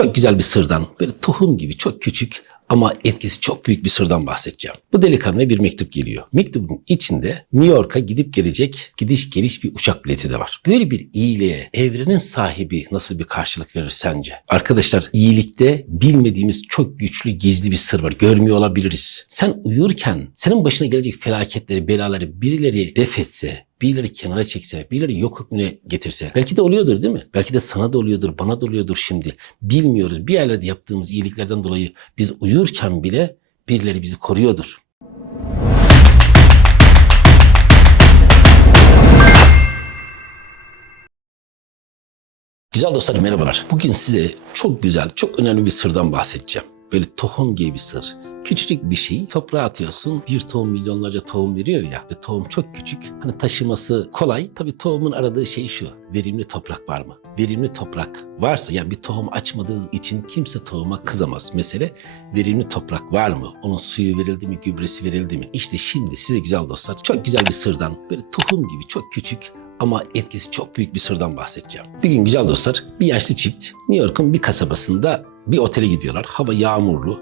çok güzel bir sırdan, böyle tohum gibi çok küçük ama etkisi çok büyük bir sırdan bahsedeceğim. Bu delikanlıya bir mektup geliyor. Mektubun içinde New York'a gidip gelecek gidiş geliş bir uçak bileti de var. Böyle bir iyiliğe evrenin sahibi nasıl bir karşılık verir sence? Arkadaşlar, iyilikte bilmediğimiz çok güçlü gizli bir sır var. Görmüyor olabiliriz. Sen uyurken senin başına gelecek felaketleri, belaları birileri def etse, birileri kenara çekse, birileri yok hükmüne getirse. Belki de oluyordur değil mi? Belki de sana da oluyordur, bana da oluyordur şimdi. Bilmiyoruz. Bir yerlerde yaptığımız iyiliklerden dolayı biz uyurken bile birileri bizi koruyordur. Güzel dostlarım, merhabalar. Bugün size çok güzel, çok önemli bir sırdan bahsedeceğim. Böyle tohum gibi bir sır. Küçücük bir şey, toprağa atıyorsun, bir tohum milyonlarca tohum veriyor ya ve tohum çok küçük. Hani taşıması kolay. Tabii tohumun aradığı şey şu: verimli toprak var mı? Verimli toprak varsa, yani bir tohum açmadığı için kimse tohuma kızamaz. Mesele verimli toprak var mı? Onun suyu verildi mi, gübresi verildi mi? İşte şimdi size güzel dostlar çok güzel bir sırdan, böyle tohum gibi çok küçük ama etkisi çok büyük bir sırdan bahsedeceğim. Bir gün güzel dostlar, bir yaşlı çift New York'un bir kasabasında bir otele gidiyorlar. Hava yağmurlu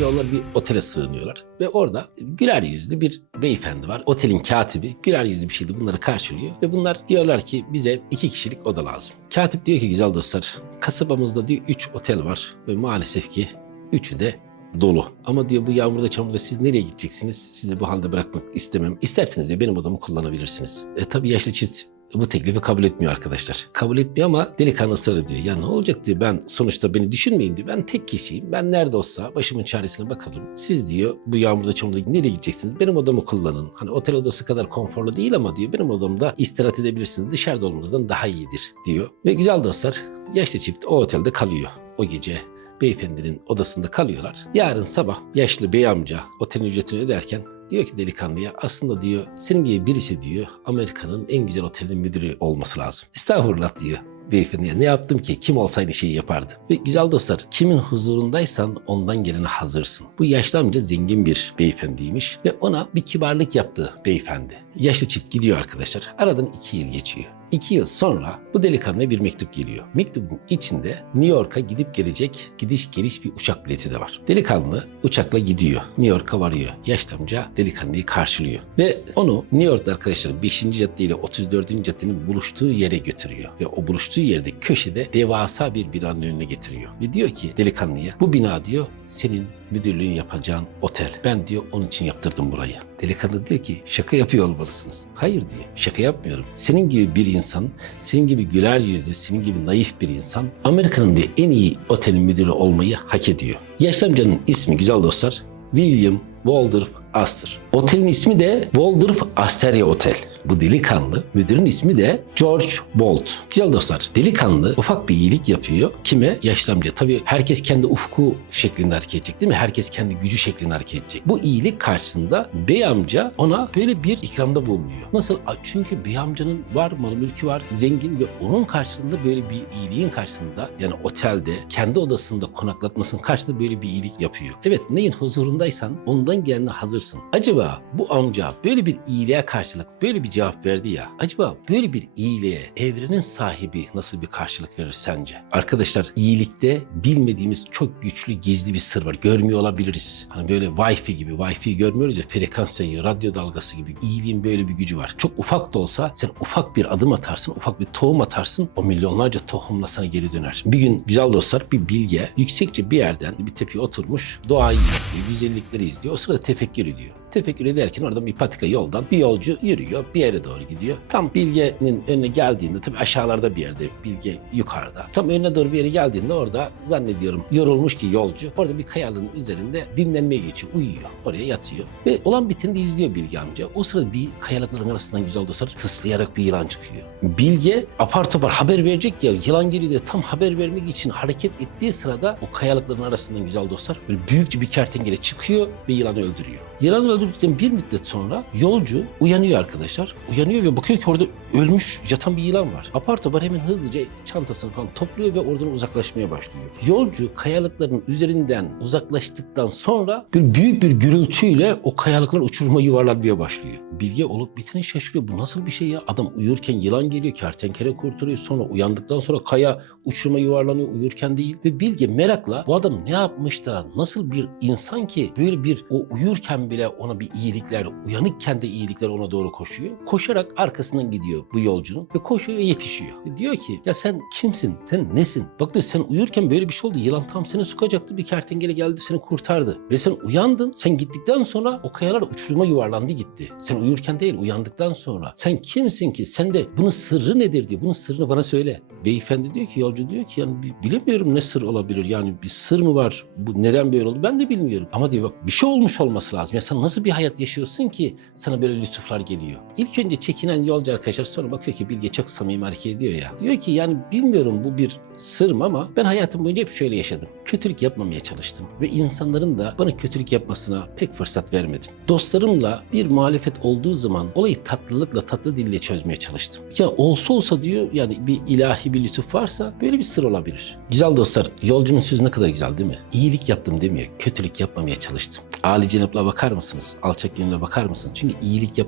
ve onlar bir otele sığınıyorlar. Ve orada güler yüzlü bir beyefendi var. Otelin katibi güler yüzlü bir şekilde bunları karşılıyor. Ve bunlar diyorlar ki bize 2 kişilik oda lazım. Katip diyor ki güzel dostlar, kasabamızda diyor 3 otel var ve maalesef ki 3'ü de dolu. Ama diyor bu yağmurda çamurda siz nereye gideceksiniz? Sizi bu halde bırakmak istemem. İsterseniz diyor benim odamı kullanabilirsiniz. Tabii yaşlı çift bu teklifi kabul etmiyor arkadaşlar. Kabul etmiyor ama delikanlı ısrar ediyor. Ya ne olacak diyor, ben sonuçta beni düşünmeyin diyor. Ben tek kişiyim. Ben nerede olsa başımın çaresine bakarım. Siz diyor bu yağmurda çamurda nereye gideceksiniz? Benim odamı kullanın. Hani otel odası kadar konforlu değil ama diyor benim odamda istirahat edebilirsiniz. Dışarıda olmanızdan daha iyidir diyor. Ve güzel dostlar, yaşlı çift o otelde kalıyor o gece. Beyefendinin odasında kalıyorlar. Yarın sabah yaşlı bey amca otelin ücretini öderken diyor ki delikanlıya, aslında diyor senin gibi birisi diyor Amerika'nın en güzel otelinin müdürü olması lazım. Estağfurullah diyor beyefendiye, ne yaptım ki, kim olsaydı şeyi yapardı. Ve güzel dostlar, kimin huzurundaysan ondan gelene hazırsın. Bu yaşlı amca zengin bir beyefendiymiş ve ona bir kibarlık yaptı beyefendi. Yaşlı çift gidiyor arkadaşlar. Aradan 2 yıl geçiyor. 2 yıl sonra bu delikanlıya bir mektup geliyor. Mektubun içinde New York'a gidip gelecek gidiş geliş bir uçak bileti de var. Delikanlı uçakla gidiyor. New York'a varıyor. Yaşlı amca delikanlıyı karşılıyor. Ve onu New York'ta arkadaşlar 5. cadde ile 34. caddenin buluştuğu yere götürüyor. Ve o buluştuğu yerde köşede devasa bir binanın önüne getiriyor. Ve diyor ki delikanlıya, bu bina diyor senin müdürlüğün yapacağın otel. Ben diyor onun için yaptırdım burayı. Delikanlı diyor ki şaka yapıyor olmalısınız. Hayır diyor, şaka yapmıyorum. Senin gibi bir insan, senin gibi güler yüzlü, senin gibi naif bir insan Amerika'nın diyor en iyi otelin müdürü olmayı hak ediyor. Yaşlı amcanın ismi güzel dostlar William Waldorf Astor. Otelin ismi de Waldorf Astoria Otel. Bu delikanlı, müdürün ismi de George Bolt. Güzel dostlar, delikanlı ufak bir iyilik yapıyor. Kime? Yaşlı amca. Tabii herkes kendi ufku şeklinde hareket edecek değil mi? Herkes kendi gücü şeklinde hareket edecek. Bu iyilik karşısında bey amca ona böyle bir ikramda bulunuyor. Nasıl? Çünkü bey amcanın var, malı mülkü var, zengin ve onun karşılığında böyle bir iyiliğin karşısında, yani otelde kendi odasında konaklatmasının karşısında böyle bir iyilik yapıyor. Evet, neyin huzurundaysan ondan gelene hazırsın. Acaba bu amca böyle bir iyiliğe karşılık böyle bir cevap verdi ya. Acaba böyle bir iyiliğe evrenin sahibi nasıl bir karşılık verir sence? Arkadaşlar, iyilikte bilmediğimiz çok güçlü gizli bir sır var. Görmüyor olabiliriz. Hani böyle Wi-Fi gibi. Wi-Fi görmüyoruz ya, frekans yayıyor, radyo dalgası gibi. İyiliğin böyle bir gücü var. Çok ufak da olsa sen ufak bir adım atarsın, ufak bir tohum atarsın, o milyonlarca tohumla sana geri döner. Bir gün güzel dostlar bir bilge yüksekçe bir yerden bir tepeye oturmuş doğayı izliyor, güzellikleri izliyor. O sırada tefekkür ediyor. Tefekkür ederken orada bir patika yoldan bir yolcu yürüyor, bir yere doğru gidiyor. Tam bilgenin önüne geldiğinde, tabii aşağılarda bir yerde, bilge yukarıda. Tam önüne doğru bir yere geldiğinde orada zannediyorum yorulmuş ki yolcu orada bir kayalığın üzerinde dinlenmeye geçiyor, uyuyor. Oraya yatıyor ve olan biteni de izliyor bilge amca. O sırada bir kayalıkların arasından güzel dostlar tıslayarak bir yılan çıkıyor. Bilge apar topar haber verecek ya, yılan geliyor diye tam haber vermek için hareket ettiği sırada o kayalıkların arasından güzel dostlar böyle büyükçe bir kertenkele çıkıyor ve yılanı öldürüyor. Yılanı öldürdükten bir müddet sonra yolcu uyanıyor arkadaşlar. Uyanıyor ve bakıyor ki orada ölmüş yatan bir yılan var. Apar topar hemen hızlıca çantasını falan topluyor ve oradan uzaklaşmaya başlıyor. Yolcu kayalıkların üzerinden uzaklaştıktan sonra bir büyük bir gürültüyle o kayalıklar uçuruma yuvarlanmaya başlıyor. Bilge olup biteni şaşırıyor. Bu nasıl bir şey ya? Adam uyurken yılan geliyor, kertenkele kurtarıyor. Sonra uyandıktan sonra kaya uçuruma yuvarlanıyor, uyurken değil. Ve Bilge merakla bu adam ne yapmış da nasıl bir insan ki böyle bir o uyurken bile ona bir iyilikler, uyanıkken de iyilikler ona doğru koşuyor. Koşarak arkasından gidiyor bu yolcunun ve koşuyor ve yetişiyor. Ve diyor ki ya sen kimsin? Sen nesin? Bak diyor sen uyurken böyle bir şey oldu. Yılan tam seni sokacaktı. Bir kertenkele geldi seni kurtardı. Ve sen uyandın. Sen gittikten sonra o kayalar uçuruma yuvarlandı gitti. Sen uyurken değil uyandıktan sonra. Sen kimsin ki? Sen de bunun sırrı nedir diyor. Bunun sırrını bana söyle. Beyefendi diyor ki yolcu diyor ki yani bilemiyorum ne sır olabilir. Yani bir sır mı var? Bu neden böyle oldu? Ben de bilmiyorum. Ama diyor bak bir şey olmuş olması lazım. Ya sen nasıl bir hayat yaşıyorsun ki sana böyle lütuflar geliyor? İlk önce çekinen yolcu arkadaşlar sonra bakıyor ki Bilge çok samimi hareket ediyor ya. Diyor ki yani bilmiyorum bu bir sır mı ama ben hayatım boyunca hep şöyle yaşadım. Kötülük yapmamaya çalıştım. Ve insanların da bana kötülük yapmasına pek fırsat vermedim. Dostlarımla bir muhalefet olduğu zaman olayı tatlılıkla, tatlı dille çözmeye çalıştım. Ya olsa diyor yani bir ilahi bir lütuf varsa böyle bir sır olabilir. Güzel dostlar, yolcunun sözü ne kadar güzel değil mi? İyilik yaptım demiyor, kötülük yapmamaya çalıştım. Âli cenapla bakar mısınız? Alçak gönülle bakar mısın? Çünkü iyilik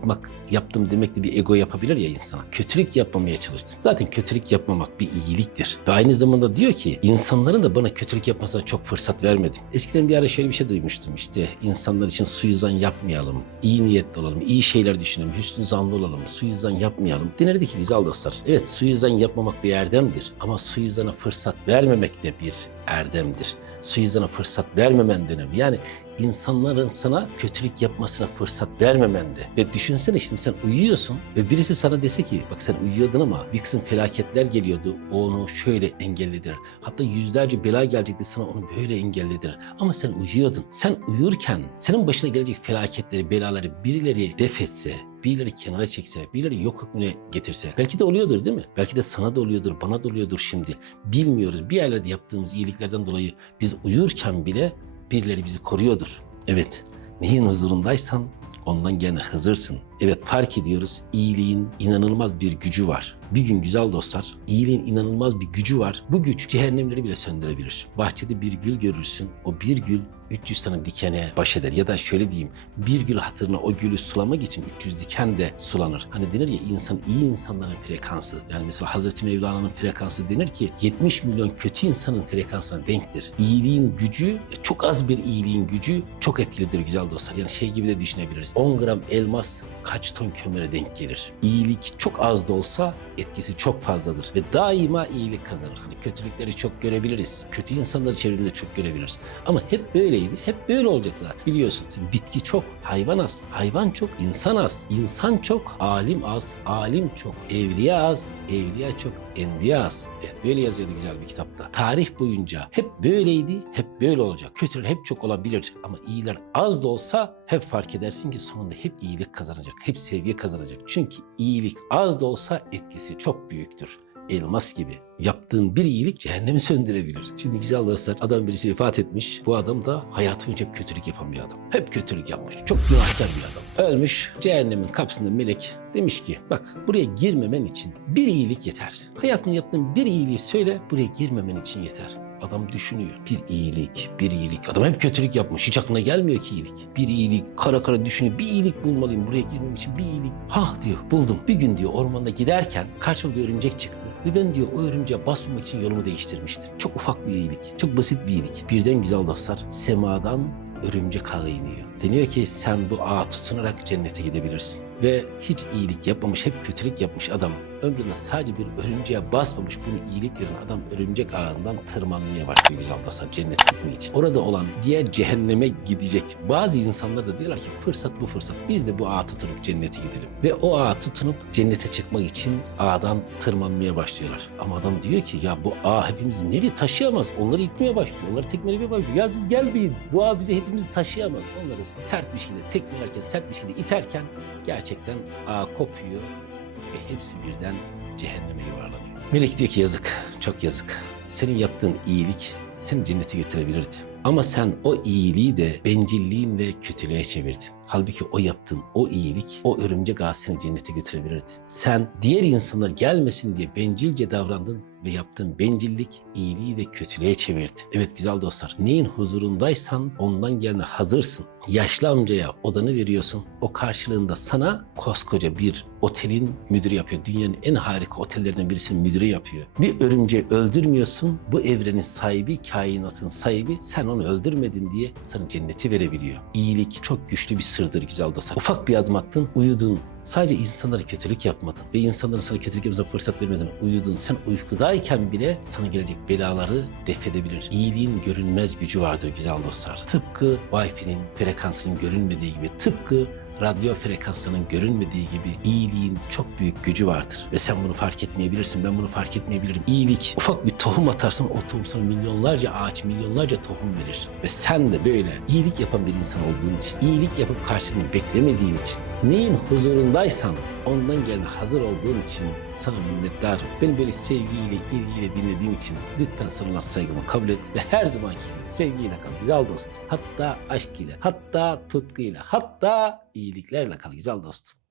yaptım demek de bir ego yapabilir ya insana. Kötülük yapmamaya çalıştım. Zaten kötülük yapmamak bir iyiliktir. Ve aynı zamanda diyor ki insanların da bana kötülük yapmasına çok fırsat vermedim. Eskiden bir ara şöyle bir şey duymuştum işte insanlar için suizan yapmayalım, iyi niyetli olalım, iyi şeyler düşünelim, hüsnü zanlı olalım, suizan yapmayalım. Denirdi ki güzel dostlar. Evet suizan yapmamak bir erdemdir ama suizana fırsat vermemek de bir erdemdir. Suizana fırsat vermemen de önemli. Yani insanların sana kötülük yapmasına fırsat vermemen de. Ve düşünsene şimdi sen uyuyorsun ve birisi sana dese ki bak sen uyuyordun ama bir kısım felaketler geliyordu. Onu şöyle engellediler. Hatta yüzlerce bela gelecekti sana onu böyle engellediler. Ama sen uyuyordun. Sen uyurken senin başına gelecek felaketleri, belaları birileri def etse, birileri kenara çekse, birileri yok hükmüne getirse. Belki de oluyordur değil mi? Belki de sana da oluyordur, bana da oluyordur şimdi. Bilmiyoruz. Bir yerlerde yaptığımız iyiliklerden dolayı biz uyurken bile birileri bizi koruyordur. Evet, neyin huzurundaysan ondan gene Hızırsın. Evet fark ediyoruz. İyiliğin inanılmaz bir gücü var. Bir gün güzel dostlar, iyiliğin inanılmaz bir gücü var. Bu güç cehennemleri bile söndürebilir. Bahçede bir gül görürsün. O bir gül 300 tane dikene baş eder. Ya da şöyle diyeyim, bir gül hatırına o gülü sulamak için 300 diken de sulanır. Hani denir ya insan, iyi insanların frekansı. Yani mesela Hazreti Mevlana'nın frekansı denir ki 70 milyon kötü insanın frekansına denktir. İyiliğin gücü, çok az bir iyiliğin gücü çok etkilidir güzel dostlar. Yani şey gibi de düşünebiliriz. 10 gram elmas kaç ton kömüre denk gelir? İyilik çok az da olsa etkisi çok fazladır ve daima iyilik kazanır. Hani kötülükleri çok görebiliriz. Kötü insanları çevremizde çok görebiliriz. Ama hep böyleydi. Hep böyle olacak zaten. Biliyorsun bitki çok, hayvan az. Hayvan çok, insan az. İnsan çok, alim az. Alim çok, evliya az. Evliya çok, enbiya az. Evet böyle yazıyordu güzel bir kitapta. Tarih boyunca hep böyleydi, hep böyle olacak. Kötüler hep çok olabilir ama iyiler az da olsa hep fark edersin ki sonunda hep iyilik kazanacak. Hep sevgi kazanacak. Çünkü iyilik az da olsa etkisi çok büyüktür. Elmas gibi. Yaptığın bir iyilik cehennemi söndürebilir. Şimdi güzel dostlar adam birisi vefat etmiş. Bu adam da hayatı boyunca hep kötülük yapan bir adam. Hep kötülük yapmış. Çok günahkar bir adam. Ölmüş. Cehennemin kapısında melek demiş ki bak buraya girmemen için bir iyilik yeter. Hayatında yaptığın bir iyiliği söyle buraya girmemen için yeter. Adam düşünüyor. Bir iyilik, bir iyilik. Adam hep kötülük yapmış. Hiç aklına gelmiyor ki iyilik. Bir iyilik, kara kara düşünüyor. Bir iyilik bulmalıyım. Buraya girmem için bir iyilik. Hah diyor, buldum. Bir gün diyor ormanda giderken karşıma bir örümcek çıktı. Ve ben diyor o örümceğe basmamak için yolumu değiştirmiştim. Çok ufak bir iyilik. Çok basit bir iyilik. Birden güzel dostlar. Semadan örümcek ağı iniyor. Deniyor ki sen bu ağa tutunarak cennete gidebilirsin. Ve hiç iyilik yapmamış, hep kötülük yapmış adam. Ömründe sadece bir örümceğe basmamış, bunu iyilik gören adam örümcek ağından tırmanmaya başlıyor güzel dostlar cennete gitmek için. Orada olan diğer cehenneme gidecek bazı insanlar da diyorlar ki fırsat bu fırsat. Biz de bu ağa tutunup cennete gidelim. Ve o ağa tutunup cennete çıkmak için ağdan tırmanmaya başlıyorlar. Ama adam diyor ki ya bu ağ hepimizi nereye taşıyamaz? Onları itmeye başlıyor, onları tekmelemeye başlıyor. Ya siz gelmeyin, bu ağ bizi hepimizi taşıyamaz. Onları sert bir şekilde tekmelerken, sert bir şekilde iterken gerçekten ağ kopuyor ve hepsi birden cehenneme yuvarlanıyor. Melek diyor ki yazık, çok yazık. Senin yaptığın iyilik seni cennete götürebilirdi. Ama sen o iyiliği de bencilliğinle kötülüğe çevirdin. Halbuki o yaptığın o iyilik, o örümcek ağı seni cennete götürebilirdi. Sen diğer insanlar gelmesin diye bencilce davrandın ve yaptığın bencillik iyiliği de kötülüğe çevirdi. Evet güzel dostlar, neyin huzurundaysan ondan gelene hazırsın. Yaşlı amcaya odanı veriyorsun, o karşılığında sana koskoca bir otelin müdürü yapıyor. Dünyanın en harika otellerinden birisinin müdürü yapıyor. Bir örümceği öldürmüyorsun, bu evrenin sahibi, kainatın sahibi, sen onu öldürmedin diye sana cenneti verebiliyor. İyilik çok güçlü bir sırdır güzel dostlar. Ufak bir adım attın, uyudun. Sadece insanlara kötülük yapmadın ve insanlara sana kötülük yapmasına fırsat vermedin. Uyudun. Sen uykudayken bile sana gelecek belaları def edebilir. İyiliğin görünmez gücü vardır güzel dostlar. Tıpkı Wi-Fi'nin frekansının görünmediği gibi, tıpkı radyo frekanslarının görünmediği gibi iyiliğin çok büyük gücü vardır. Ve sen bunu fark etmeyebilirsin, ben bunu fark etmeyebilirim. İyilik, ufak bir tohum atarsan o tohum sana milyonlarca ağaç, milyonlarca tohum verir. Ve sen de böyle iyilik yapan bir insan olduğun için, iyilik yapıp karşılığını beklemediğin için, neyin huzurundaysan ondan gelene hazır olduğun için sana minnettarım. Beni böyle sevgiyle, ilgiyle dinlediğin için lütfen sana saygımı kabul et ve her zamanki gibi sevgiyle kal güzel dostum. Hatta aşk ile, hatta tutkuyla, hatta iyiliklerle kal güzel dostum.